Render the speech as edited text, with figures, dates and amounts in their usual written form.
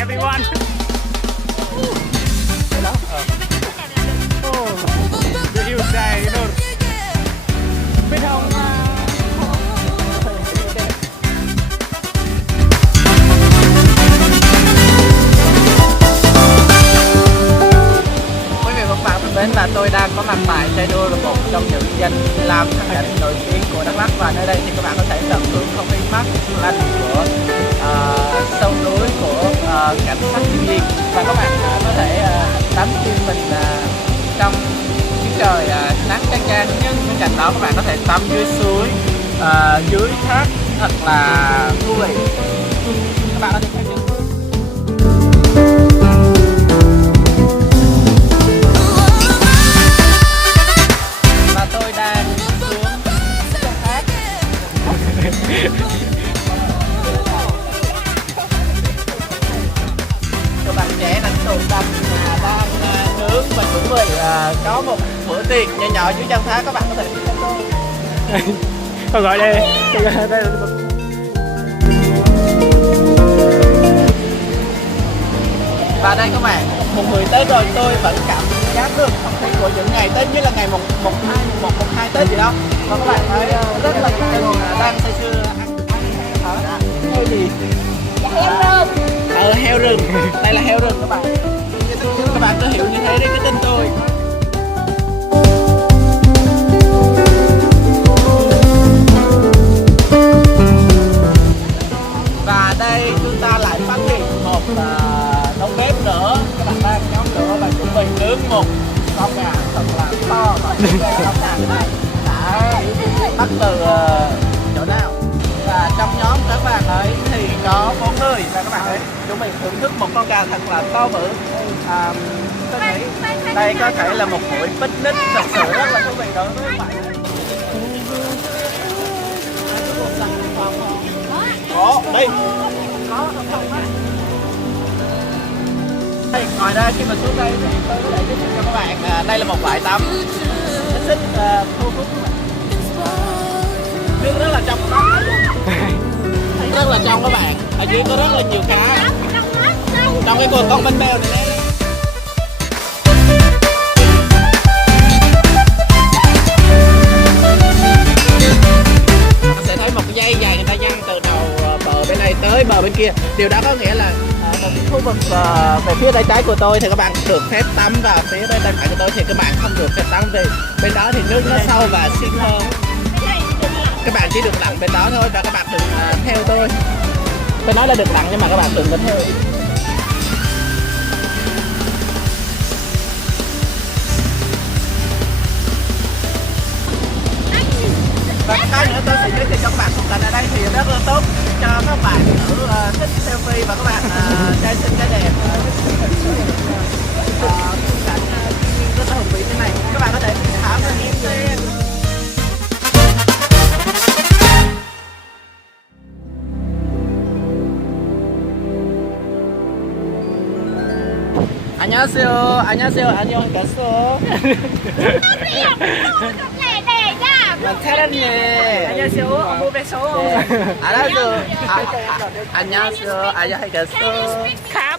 everyone. Đó. The huge guy, you know. Biết không? Quý vị và các bạn thân mến, là tôi đang có mặt tại Chay-Đua, là một trong những danh lam thắng cảnh nổi tiếng của Đắk Lắk, và nơi đây thì các bạn có thể tận hưởng không khí mát lành của sông núi, của cảnh sắc thiên nhiên, và các bạn có thể tắm chuyên mình trong chiếc trời nắng chang chang. Nhưng bên cạnh đó các bạn có thể tắm dưới suối, dưới thác thật là thú vị. Các bạn có thể thấy và tôi đang xuống trong thác. Các bạn trẻ đang tụ tập đang nướng và chuẩn bị có một bữa tiệc nhỏ nhỏ dưới chân thác. Các bạn có thể thấy tôi. Tôi gọi đây. Và đây các bạn, một người Tết rồi tôi vẫn cảm giác được không khí của những ngày Tết, như là ngày 1/2 Tết gì đó. Và các bạn thấy rất là đang say sưa ăn heo gì? Heo rừng. Heo rừng. Đây là heo rừng các bạn. Các bạn có hiểu như thế đấy cái tên tôi. Và đây chúng ta lại phát hiện một nấu bếp nữa. Các bạn đang nhóm lửa và chuẩn bị nướng một con gà thật là to, và con gà này đã bắt từ chỗ nào. Và trong nhóm các bạn ấy thì có 4 người, và các bạn ấy chuẩn bị thưởng thức một con gà thật là to bự. Tôi nghĩ đây có thể là một buổi picnic thật sự rất là thú vị đối với các bạn. Có, đây. Ngoài ra khi mà xuống đây thì tôi có thể giới thiệu cho các bạn đây là một bãi tắm hết sức thu hút các bạn. Nước rất là trong, rất là trong các bạn. Ở dưới có rất là nhiều cá trong cái con bánh beo này. Mình sẽ thấy một cái dây dài người ta giăng từ đầu bờ bên này tới bờ bên kia. Điều đó có nghĩa là một cái khu vực về phía tay trái của tôi thì các bạn được phép tắm, và phía bên tay phải của tôi thì các bạn không được phép tắm, vì bên đó thì nước nó sâu và xiên hơn. Các bạn chỉ được lặn bên đó thôi, và các bạn đừng theo tôi. Tôi nói là được lặn nhưng mà các bạn đừng có theo. Và cái nữa tôi sẽ giới thiệu cho các bạn khung cảnh ở đây thì rất là tốt cho các bạn nữ thích selfie và các bạn trai xinh gái đẹp. Khung cảnh rất là hùng vĩ thế này, các bạn có thể thả và nhìn xem. 안녕하세요. 안녕하세요. 안녕하세요. 사랑해. 안녕하세요. 어머 뵈서. 알았어. 안녕하세요. 안녕하세요. 가.